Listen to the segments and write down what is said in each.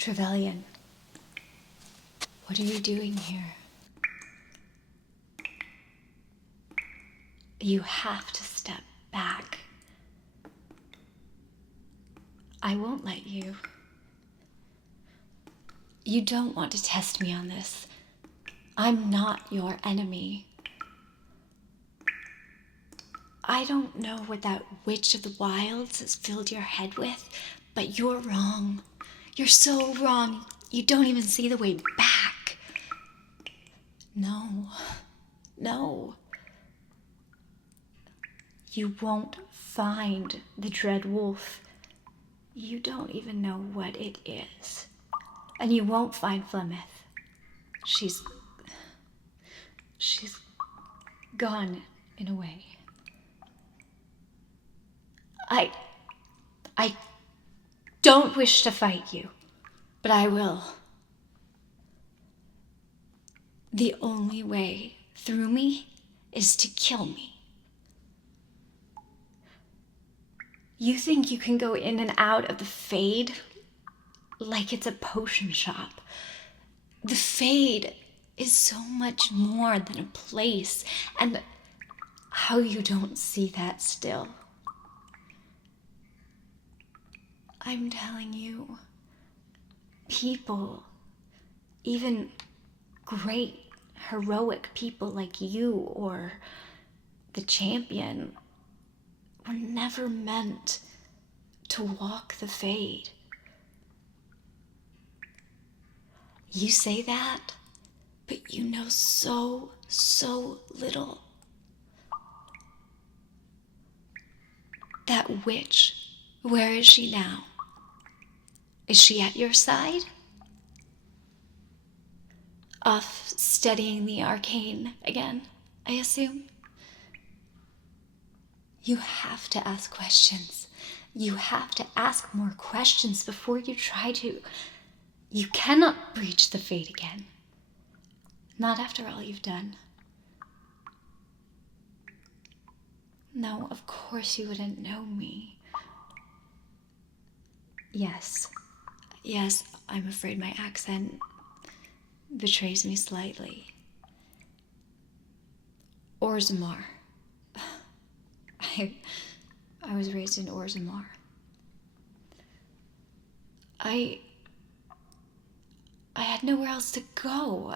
Trevelyan, what are you doing here? You have to step back. I won't let you. You don't want to test me on this. I'm not your enemy. I don't know what that witch of the wilds has filled your head with, but you're wrong. You're so wrong. You don't even see the way back. No. You won't find the dread wolf. You don't even know what it is. And you won't find Flemeth. She's gone in a way. I don't wish to fight you, but I will. The only way through me is to kill me. You think you can go in and out of the Fade like it's a potion shop. The Fade is so much more than a place, and how you don't see that still. I'm telling you, people, even great, heroic people like you or the champion, were never meant to walk the Fade. You say that, but you know so little. That witch, where is she now? Is she at your side? Off studying the arcane again, I assume? You have to ask questions. You have to ask more questions before you try to. You cannot breach the Fade again. Not after all you've done. No, of course you wouldn't know me. Yes, I'm afraid my accent betrays me slightly. Orzammar. I was raised in Orzammar. I had nowhere else to go.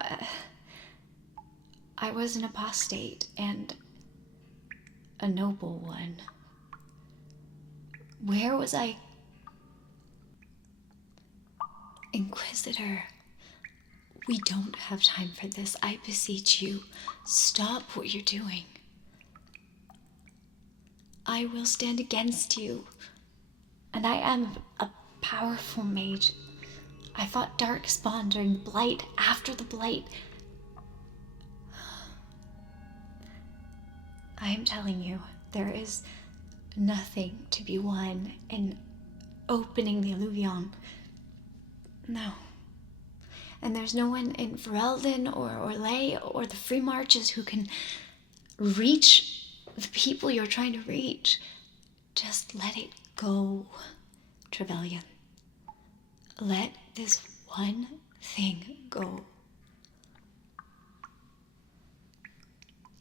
I was an apostate, and a noble one. Where was I? Inquisitor, we don't have time for this. I beseech you, stop what you're doing. I will stand against you, and I am a powerful mage. I fought Darkspawn during Blight, after the Blight. I am telling you, there is nothing to be won in opening the Alluvion. No. And there's no one in Ferelden or Orlais or the Free Marches who can reach the people you're trying to reach. Just let it go, Trevelyan. Let this one thing go.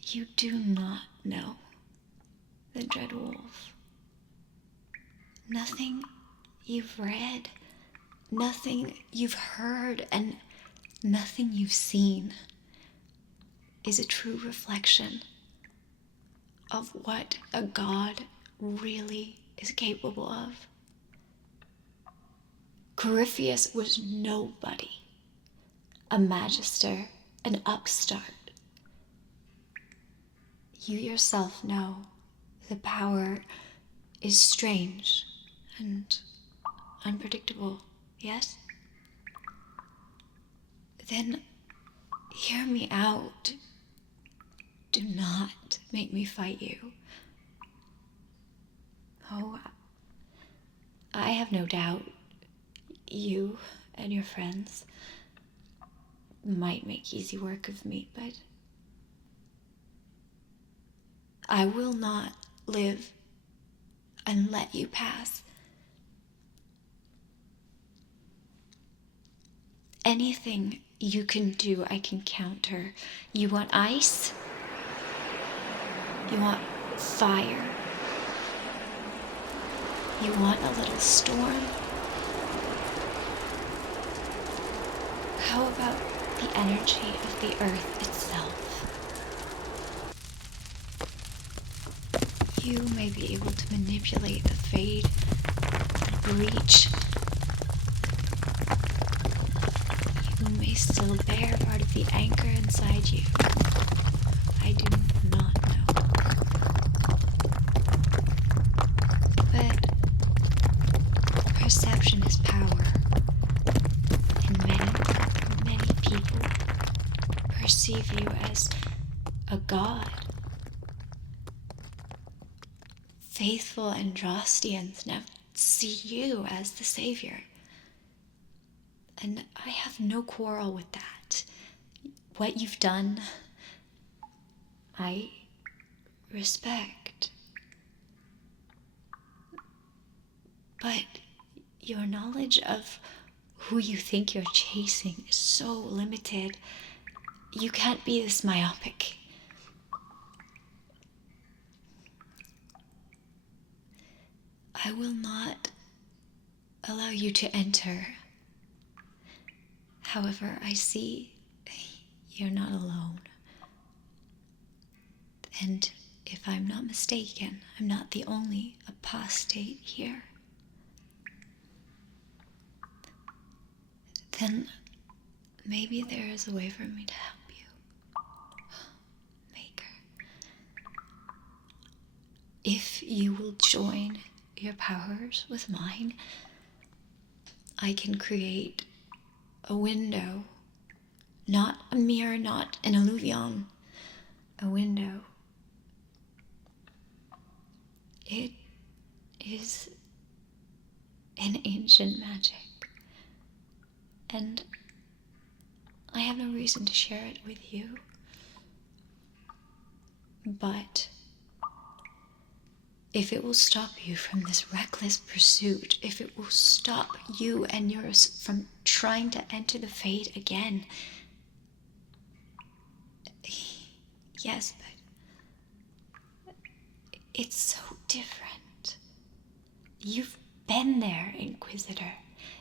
You do not know the Dread Wolf. Nothing you've read, nothing you've heard, and nothing you've seen is a true reflection of what a god really is capable of. Corypheus was nobody, a magister, an upstart. You yourself know the power is strange and unpredictable, yes? Then hear me out. Do not make me fight you. Oh, I have no doubt you and your friends might make easy work of me, but I will not live and let you pass. anything you can do, I can counter. You want ice? You want fire? You want a little storm? How about the energy of the earth itself? You may be able to manipulate the fade, breach. You may still bear part of the anchor inside you. I do not know. But perception is power. And many people perceive you as a god. Faithful Andrastians now see you as the savior. And I have no quarrel with that. What you've done, I respect. But your knowledge of who you think you're chasing is so limited. You can't be this myopic. I will not allow you to enter. However, I see you're not alone. And if I'm not mistaken, I'm not the only apostate here. Then maybe there is a way for me to help you. Maker. If you will join your powers with mine, I can create a window, not a mirror, not an illusion, a window. It is an ancient magic, and I have no reason to share it with you, but if it will stop you from this reckless pursuit, if it will stop you and yours from trying to enter the fade again, yes, but it's so different. You've been there, Inquisitor.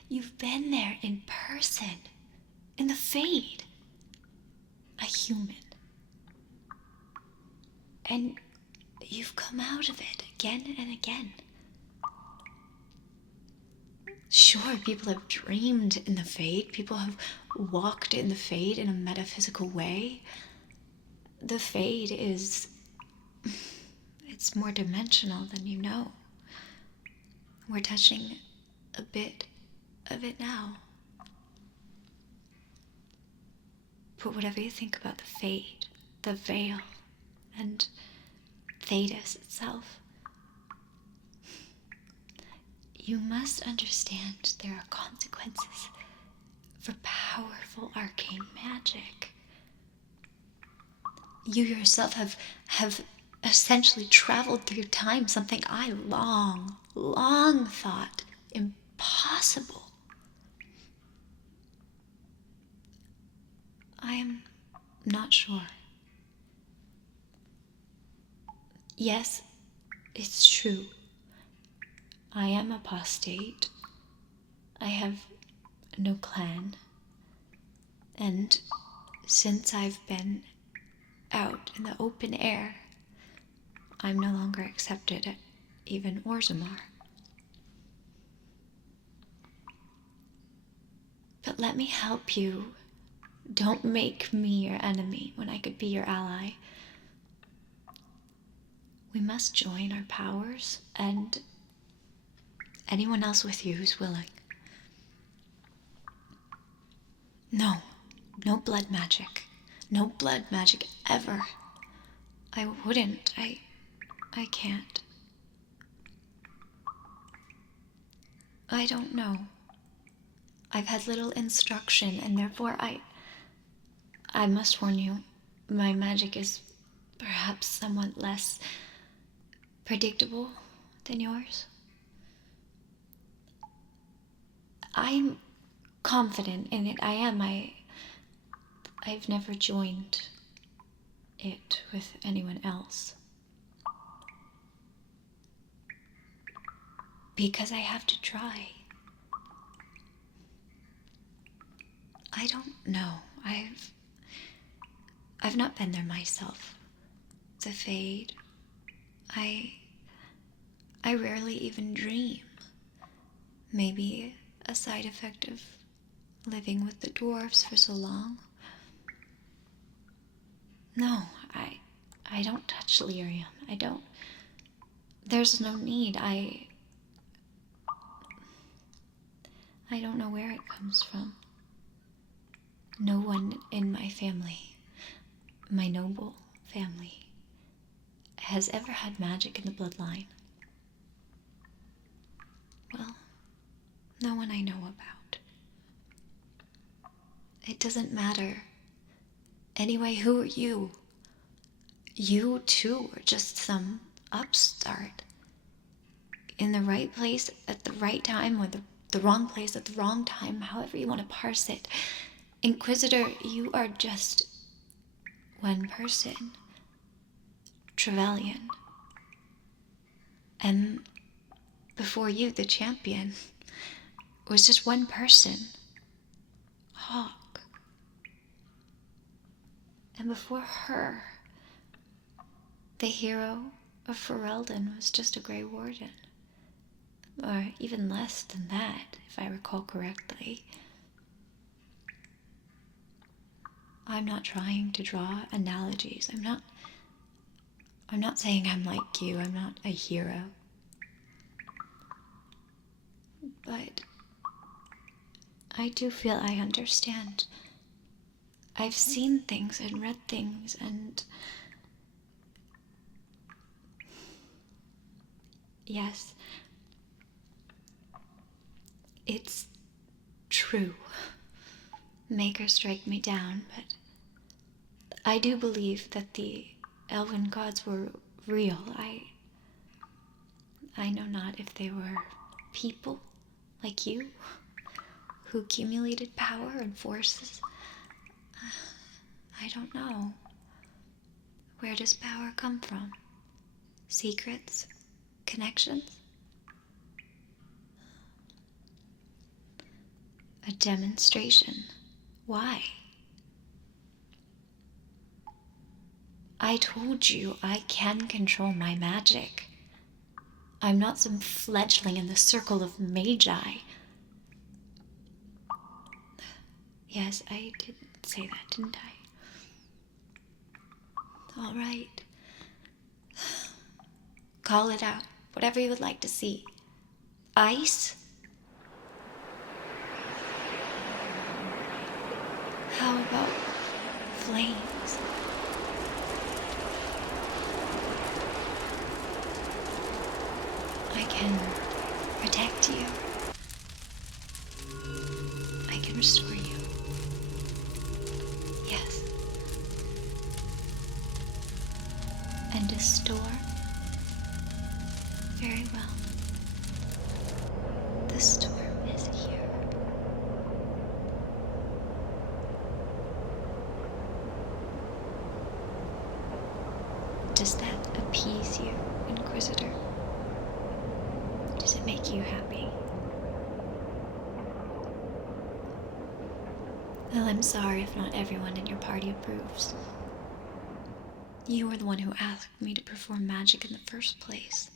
You've been there in person, in the fade, a human. And you've come out of it again and again. Sure, people have dreamed in the fade. People have walked in the fade in a metaphysical way. The fade is... it's more dimensional than you know. We're touching a bit of it now. But whatever you think about the fade, the veil, and Thetis itself, you must understand there are consequences for powerful arcane magic. You yourself have essentially traveled through time, something I long thought impossible. I am not sure. Yes, it's true. I am apostate. I have no clan. And since I've been out in the open air, I'm no longer accepted at even Orzammar. But let me help you. Don't make me your enemy when I could be your ally. We must join our powers, and anyone else with you who's willing. No blood magic. No blood magic ever. I wouldn't. I can't. I don't know. I've had little instruction, and therefore I must warn you, my magic is perhaps somewhat less predictable than yours. I'm confident in it. I've never joined it with anyone else. Because I have to try. I don't know. I've not been there myself. The Fade. I rarely even dream. Maybe a side effect of living with the dwarves for so long. No, I don't touch lyrium. I don't. There's no need. I don't know where it comes from. No one in my family, my noble family, has ever had magic in the bloodline. Well, no one I know about. It doesn't matter. Anyway, who are you? You too are just some upstart. In the right place at the right time, or the wrong place at the wrong time, however you want to parse it. Inquisitor, you are just one person. Trevelyan. And before you, the champion, was just one person. Hawk. And before her, the hero of Ferelden was just a Grey Warden. Or even less than that, if I recall correctly. I'm not trying to draw analogies. I'm not saying I'm like you. I'm not a hero. But I do feel I understand. I've seen things and read things, and yes, it's true. Make or strike me down, but I do believe that the elven gods were real. I know not if they were people like you who accumulated power and forces. I don't know. Where does power come from? Secrets? Connections? A demonstration. Why? I told you I can control my magic. I'm not some fledgling in the circle of magi. Yes, I did say that, didn't I? All right. Call it out. Whatever you would like to see. Ice? How about flames? I can protect you. I can restore you. Yes. And a storm? Very well. The storm is here. Does that appease you, Inquisitor? Does it make you happy? Well, I'm sorry if not everyone in your party approves. You were the one who asked me to perform magic in the first place.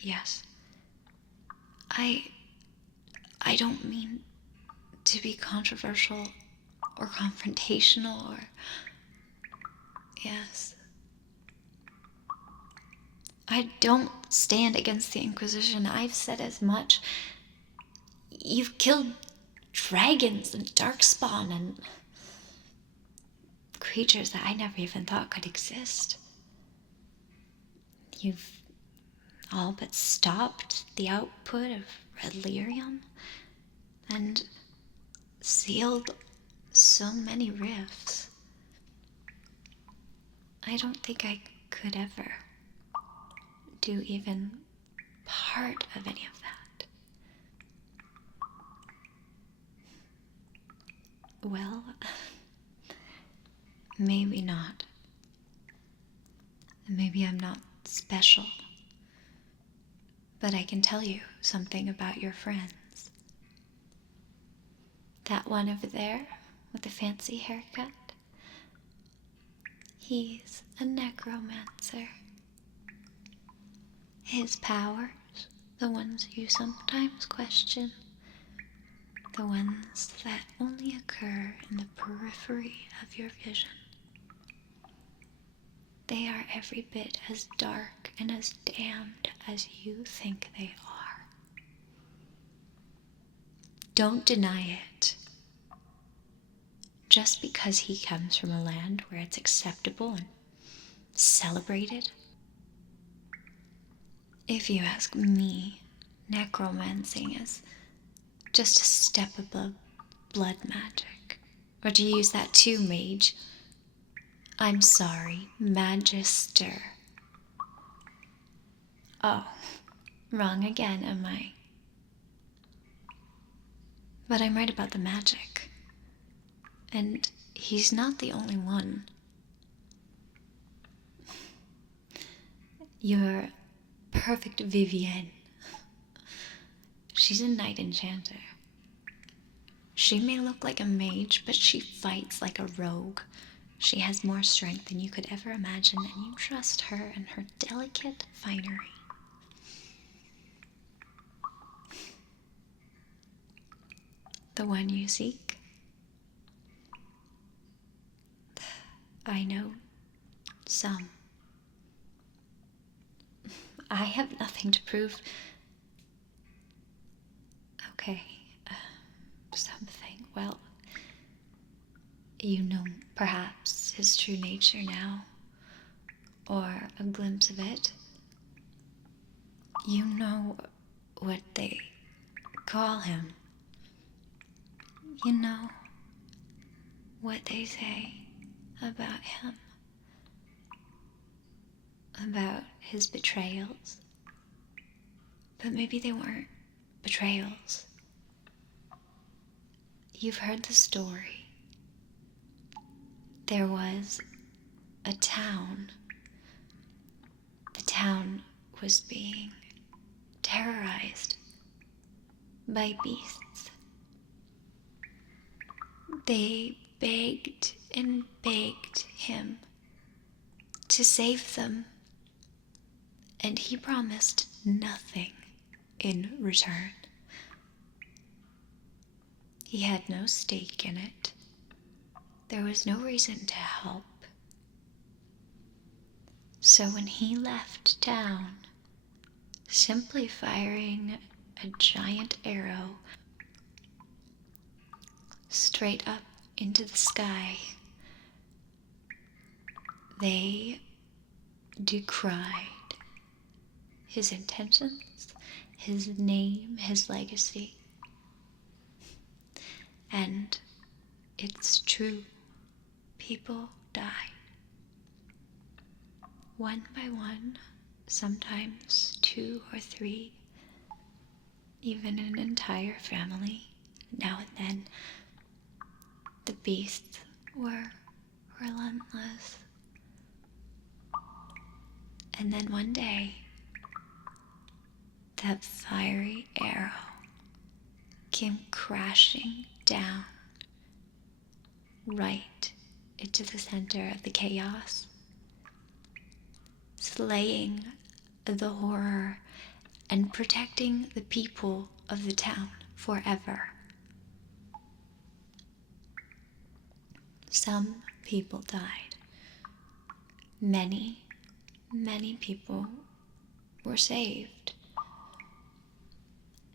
Yes. I don't mean to be controversial or confrontational or... Yes. I don't stand against the Inquisition. I've said as much. You've killed dragons and darkspawn and creatures that I never even thought could exist. You've all but stopped the output of red lyrium and sealed so many rifts. I don't think I could ever do even part of any of that. well, maybe not. Maybe I'm not special. But I can tell you something about your friends. That one over there with the fancy haircut, he's a necromancer. His powers, the ones you sometimes question, the ones that only occur in the periphery of your vision, they are every bit as dark and as damned as you think they are. Don't deny it. Just because he comes from a land where it's acceptable and celebrated. If you ask me, necromancing is just a step above blood magic. Or to use that too, mage. I'm sorry, magister. Oh, wrong again, am I? But I'm right about the magic. And he's not the only one. Your perfect Vivienne. She's a knight enchanter. She may look like a mage, but she fights like a rogue. She has more strength than you could ever imagine, and you trust her and her delicate finery. The one you seek? I know some. I have nothing to prove. Okay, something. Well, you know perhaps his true nature now, or a glimpse of it. You know what they call him. You know what they say about him, about his betrayals. But maybe they weren't betrayals. You've heard the story. There was a town. The town was being terrorized by beasts. They begged and begged him to save them, and he promised nothing in return. He had no stake in it. There was no reason to help. So when he left town, simply firing a giant arrow straight up into the sky, they decried his intentions, his name, his legacy. And it's true, people died. One by one, sometimes 2 or 3, even an entire family. Now and then, the beasts were relentless. And then one day, that fiery arrow came crashing down right into the center of the chaos, slaying the horror and protecting the people of the town forever. Some people died. Many, many people were saved.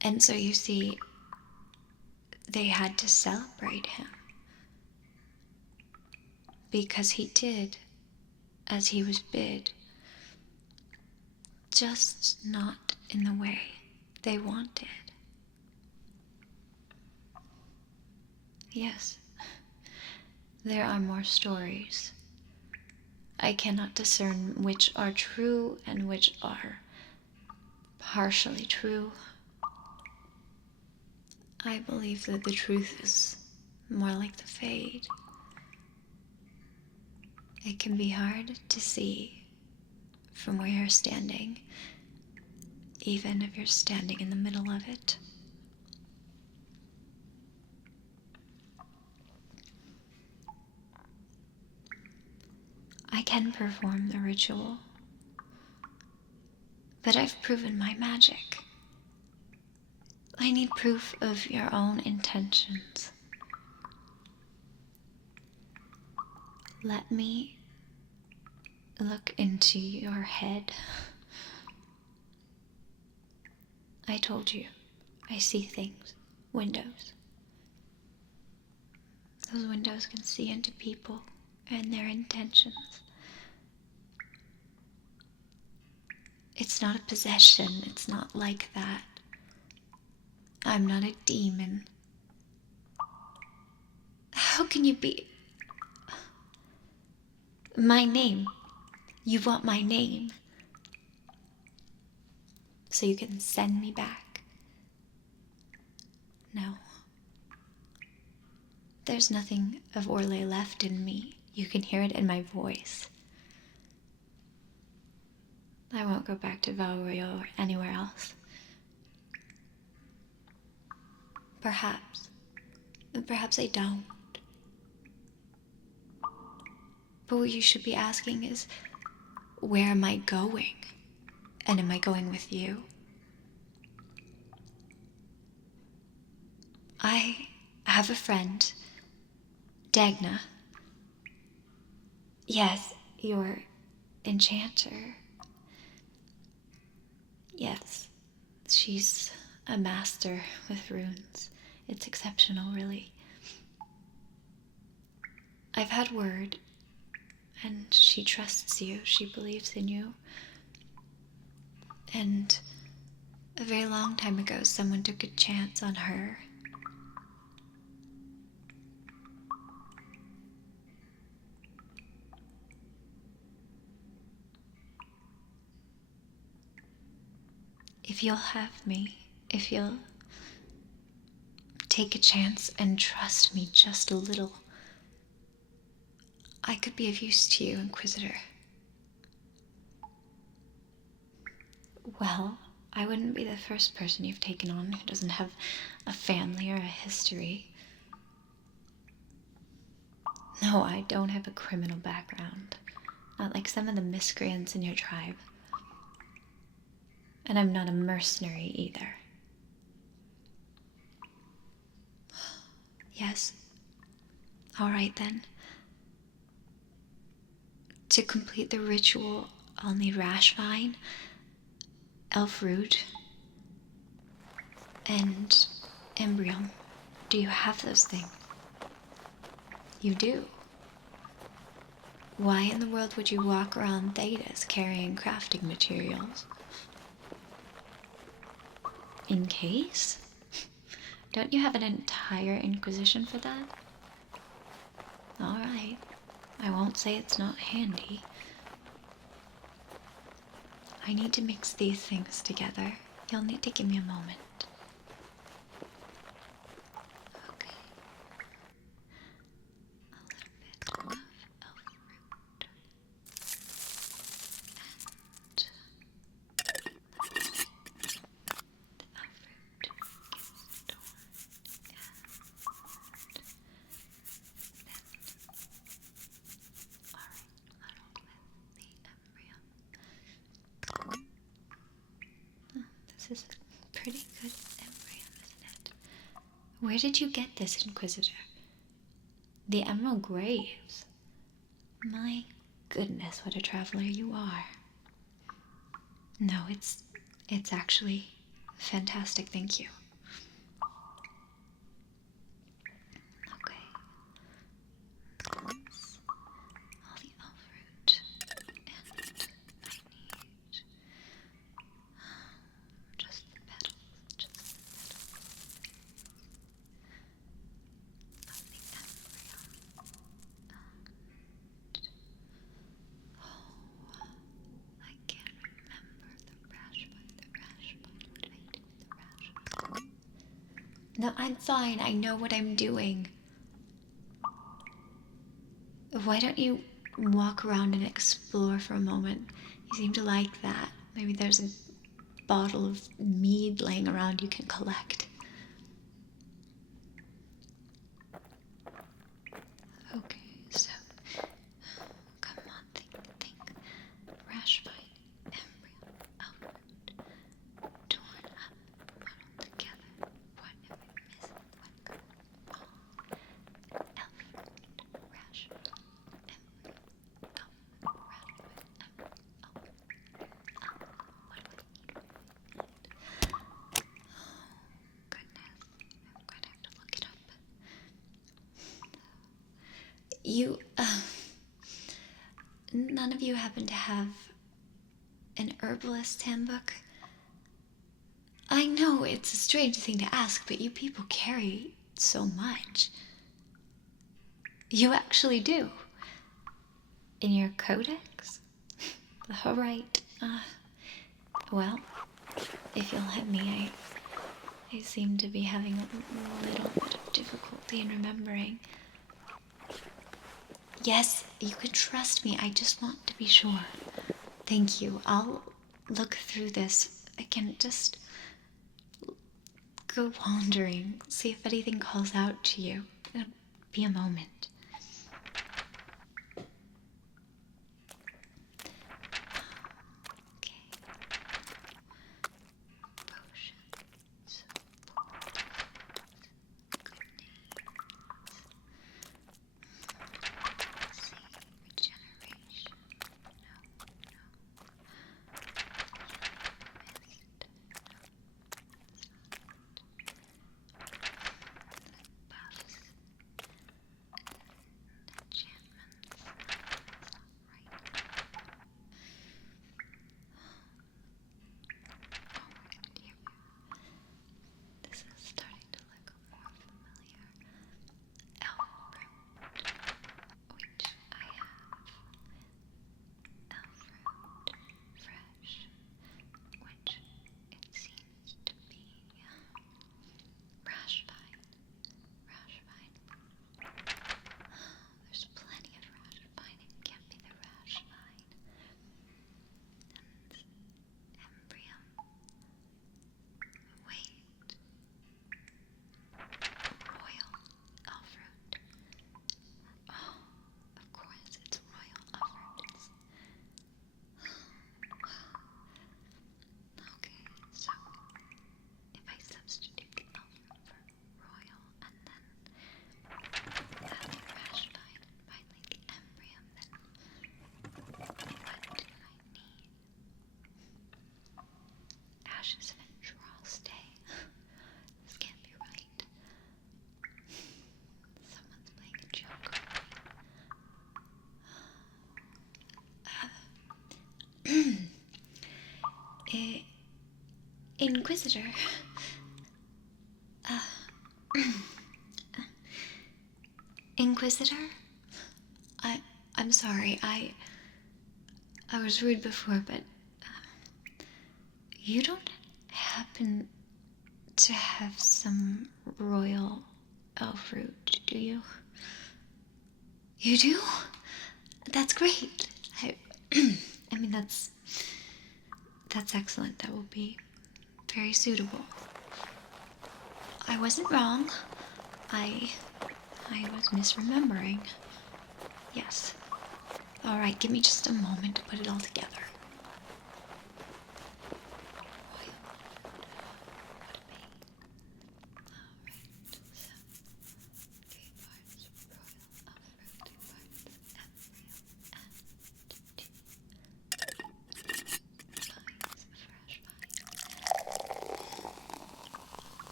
And so you see, they had to celebrate him because he did as he was bid, just not in the way they wanted. Yes, there are more stories. I cannot discern which are true and which are partially true. I believe that the truth is more like the fade. It can be hard to see from where you're standing, even if you're standing in the middle of it. I can perform the ritual, but I've proven my magic. I need proof of your own intentions. Let me look into your head. I told you, I see things, windows. Those windows can see into people and their intentions. It's not a possession, it's not like that. I'm not a demon. How can you be... My name. You want my name. So you can send me back. No. There's nothing of Orlais left in me. You can hear it in my voice. I won't go back to Valrio or anywhere else. Perhaps. Perhaps I don't. But what you should be asking is, where am I going? And am I going with you? I have a friend, Dagna. Yes, your enchanter. Yes, she's a master with runes. It's exceptional, really. I've had word, and she trusts you. She believes in you. And a very long time ago, someone took a chance on her. If you'll have me, if you'll take a chance and trust me just a little, I could be of use to you, Inquisitor. Well, I wouldn't be the first person you've taken on who doesn't have a family or a history. No, I don't have a criminal background. Not like some of the miscreants in your tribe. And I'm not a mercenary either. Yes. All right then. To complete the ritual, I'll need rash vine, elf root, and embryon. Do you have those things? You do. Why in the world would you walk around Thedas carrying crafting materials? In case? Don't you have an entire Inquisition for that? Alright. I won't say it's not handy. I need to mix these things together. You'll need to give me a moment. Okay. A little bit of elf root. This is a pretty good embryo, isn't it? Where did you get this, Inquisitor? The Emerald Graves? My goodness, what a traveler you are. No, it's actually fantastic, thank you. Okay. That's all the elf root. And I need just the petals of the embryo. Oh, I can't remember the rash bite. What did I do with the rash bite? No, I'm fine. I know what I'm doing. Why don't you walk around and explore for a moment? You seem to like that. Maybe there's a bottle of mead laying around you can collect. Okay, so come on, think. Rash vine, embryo, outward, torn up, muddled together. What have we missed? What could outward, rash vine, embryo, outward, rash vine, embryo, outward, what would goodness, I'm gonna have to look it up. You, none of you happen to have an herbalist handbook? I know it's a strange thing to ask, but you people carry so much. You actually do. In your codex? All right. Well, if you'll let me, I seem to be having a little bit of difficulty in remembering. Yes, you can trust me. I just want to be sure. Thank you. I'll look through this. I can just go wandering, see if anything calls out to you. It'll be a moment. Okay. Potions. Good names. Let's see. Regeneration. No. Mist. Buffs. Enchantments. Right. Here we are. This is starting to look more familiar. Elf root, which I have. Elf root, fresh, which it seems to be rash vine. Rash vine. There's plenty of rash vine. It can't be the rash vine. And embryum. Wait. Royal elf root. Oh, of course, it's royal elf root. Okay, so if I substitute elf root for royal and then add the rash vine and finally the embryum, then what do I need? Ashes of Apostate. This can't be right. Someone's playing a joke on me. Inquisitor. Inquisitor? I'm sorry. I was rude before, but you don't happen to have some royal elf root, do you? You do? That's great. I mean, that's excellent. That will be very suitable. I wasn't wrong. I was misremembering. Yes. All right, give me just a moment to put it all together.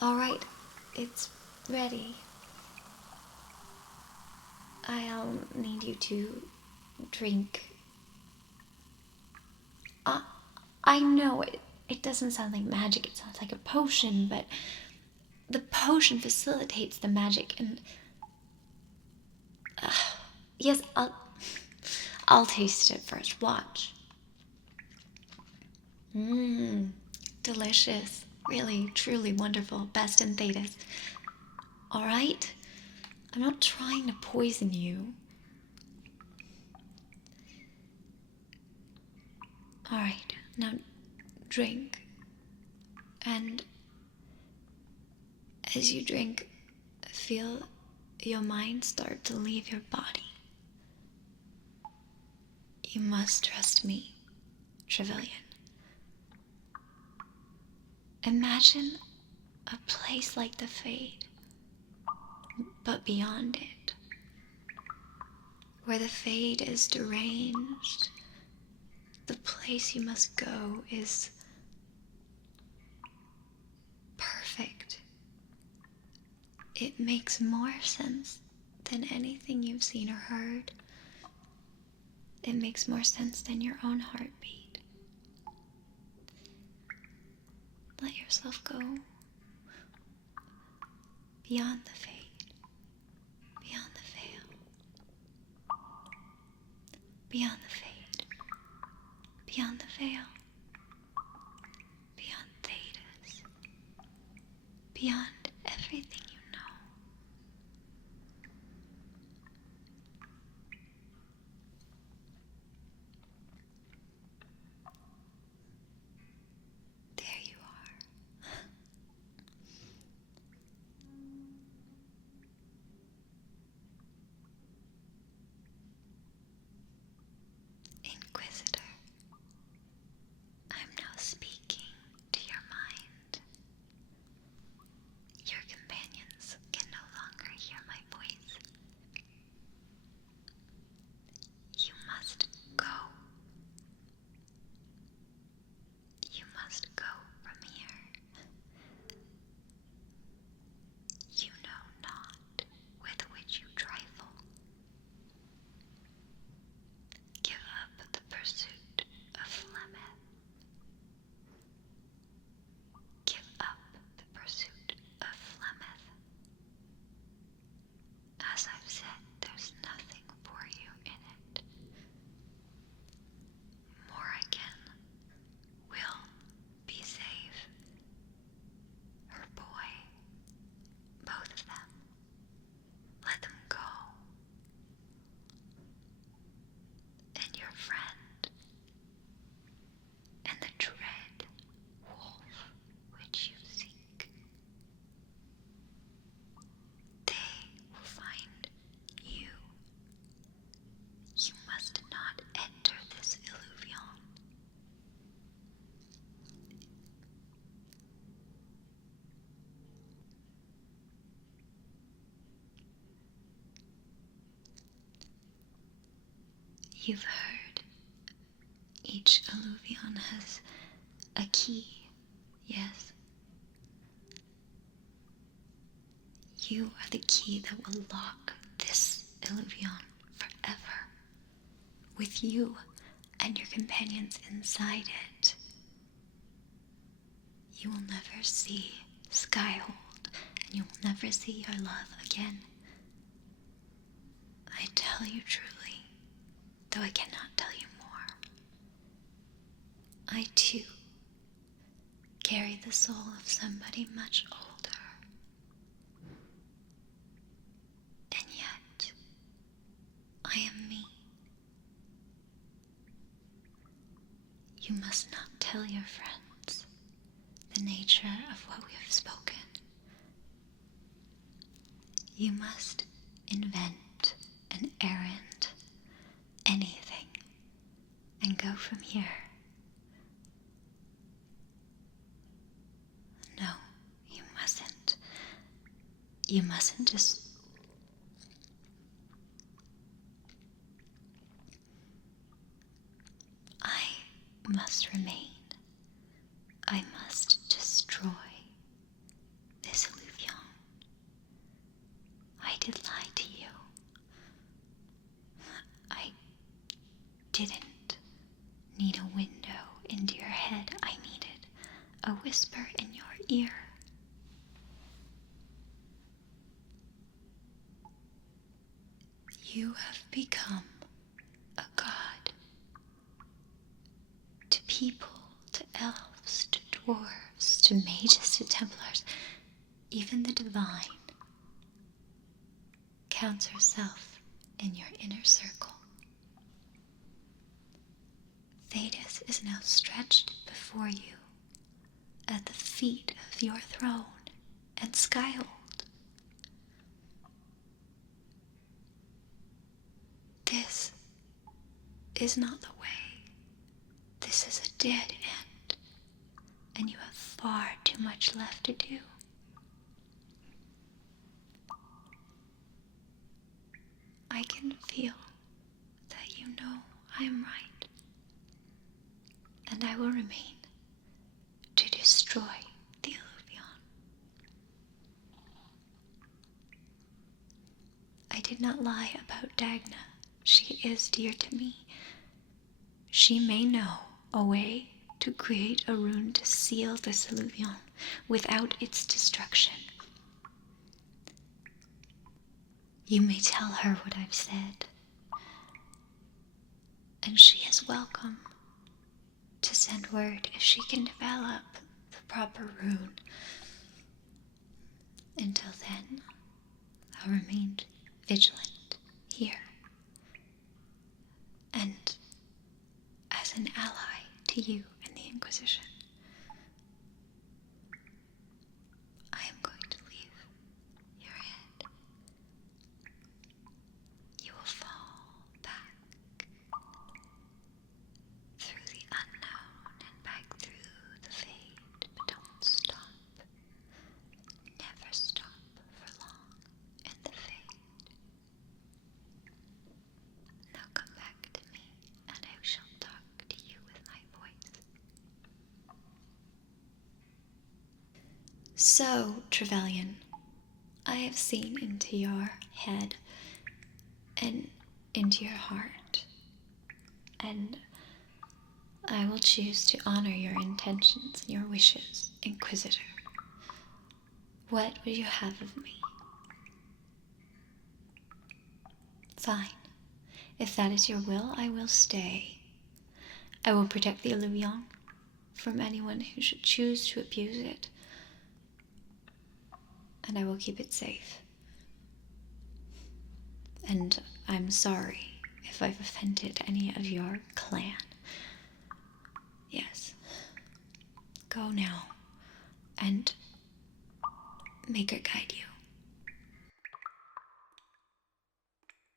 All right, it's ready. I'll need you to drink. I know it doesn't sound like magic, it sounds like a potion, but the potion facilitates the magic and... yes, I'll taste it first. Watch. Mmm, delicious. Really, truly wonderful. Best in Thetis. Alright? I'm not trying to poison you. Alright, now drink. And as you drink, feel your mind start to leave your body. You must trust me, Trevelyan. Imagine a place like the Fade, but beyond it, where the Fade is deranged. The place you must go is perfect. It makes more sense than anything you've seen or heard. It makes more sense than your own heartbeat. Let yourself go beyond the Fade, beyond the veil, beyond the Fade, beyond the veil, beyond Thetis, beyond everything you know. There you are. Inquisitor, I'm now speaking to your mind. Your companions can no longer hear my voice. You must go. You must go from here. You know not with which you trifle. Give up the pursuit of Flemeth. Give up the pursuit of Flemeth. As I've said, there's nothing for you in it. Morrigan will be safe. Her boy, both of them. Let them go. And your friend, and the dread wolf which you seek, they will find you. You must not enter this illuvion. You've heard each illuvion has a key, yes? You are the key that will lock this illuvion forever, with you and your companions inside it. You will never see Skyhold, and you will never see your love again. I tell you truly, though I cannot tell you more. I too carry the soul of somebody much older. And yet, I am me. You must not tell your friends the nature of what we have spoken. You must invent an errand, anything, and go from here. No, you mustn't. You mustn't just... I must remain. I must destroy this illuvion. I did lie to you. I didn't need a window into your head. I needed a whisper in your ear. You have become a god to people, to elves to dwarves to mages to Templars, even the divine counts herself in your inner circle. Thetis is now stretched before you at the feet of your throne and Skyhold. This is not the way. This is a dead end, and you have far too much left to do. I can feel that you know I am right, and I will remain to destroy the Illuvion. I did not lie about Dagna. She is dear to me. She may know a way to create a rune to seal this Illuvion without its destruction. You may tell her what I've said, and she is welcome to send word if she can develop the proper rune. Until then, I'll remain vigilant here, and as an ally to you in the Inquisition. I am going to leave your head. You will fall back through the unknown and back through the fade, but don't stop. Never stop for long in the fade. Now come back to me, and I shall talk to you with my voice. So, Trevelyan, I have seen into your head and into your heart, and I will choose to honor your intentions and your wishes, Inquisitor. What would you have of me? Fine. If that is your will, I will stay. I will protect the Illuvion from anyone who should choose to abuse it, and I will keep it safe. And I'm sorry if I've offended any of your clan. Yes. Go now, and may God guide you.